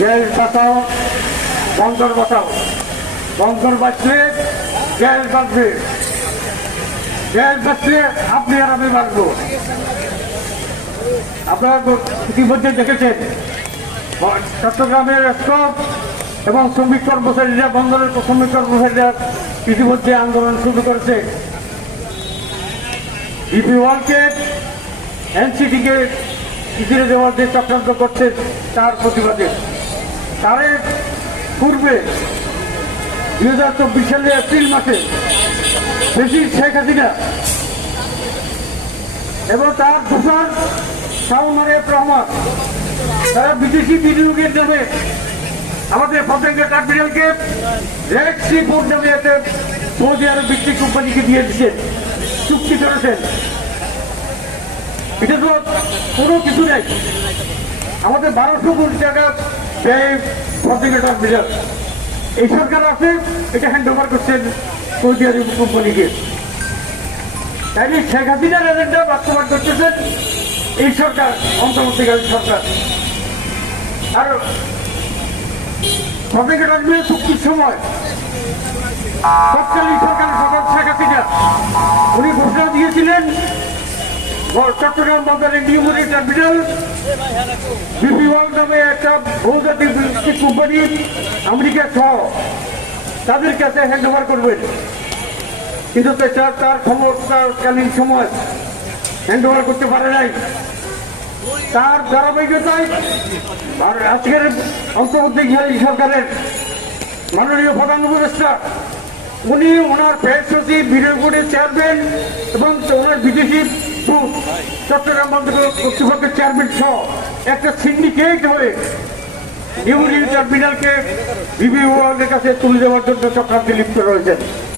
Gas বাঁচাও বন্দর বাঁচাও বন্দর বাঁচলে গ্যাস বাঁচবে। গ্যাস বাঁচলে আপনি আর আমি বাঁচবো। আপনারা ইতিমধ্যে দেখেছেন, চট্টগ্রামের স্টক এবং শ্রমিক কর্মচারীরা বন্দরের শ্রমিক কর্মচারীরা ইতিমধ্যে আন্দোলন শুরু করেছে। ইপি ওয়ানকে এনসিটিকে ইতিরে দেওয়ার যে চক্রান্ত করছে, তার প্রতিবাদে। তার পূর্বে দুই হাজার চব্বিশ সালের এপ্রিল মাসে বেশি শেখ হাসিনা এবং তার দোষর শাহমারিয়া রহমান, তারা বিদেশি বিনিয়োগের নামে আমাদের পতেঙ্গা টার্মিনালকে রেড সি বোর্ড নামে একটা সৌদি আরব ভিত্তিক কোম্পানিকে দিয়ে দিচ্ছেন চুক্তি করেছেন। এটা তো কোনো কিছু নেই। আমাদের বারোশো কোটি টাকা এই সরকার আছে, এটা হ্যান্ড ওভার করছেন কোম্পানিকে তাইলে শেখ হাসিনার এজেন্ডা বাস্তবায়ন করতেছেন এই সরকার, অন্তর্বর্তীকালীন সরকার। আর সবাইকে রাখবে চুক্তির সময় তৎকালীন সরকারের সরকার শেখ হাসিনা, উনি ঘোষণা দিয়েছিলেন চট্টগ্রাম বন্দরের নিয়মিত টার্মিনাল বিপি ওয়ার্ল্ড নামে একটা বহুজাতিক কোম্পানি আমেরিকা সহ তাদের কাছে হ্যান্ড ওভার করবেন। কিন্তু তার তার ক্ষমতাকালীন সময় হ্যান্ড ওভার করতে পারে নাই। তার ধারাবাহিকতায় আর আজকের অন্তর্বর্তীকালীন সরকারের মাননীয় প্রধান উপদেষ্টা, উনি ওনার ফেস সচিব ভিডিও বোর্ডের চেয়ারম্যান এবং ওনার বিদেশি চট্টগ্রাম বন্দর কর্তৃপক্ষের চেয়ারম্যান সহ একটা সিন্ডিকেট হয়ে নিউ টার্মিনালকে বিবি বিভাগের কাছে তুলে দেওয়ার জন্য চক্রান্তে লিপ্ত রয়েছেন।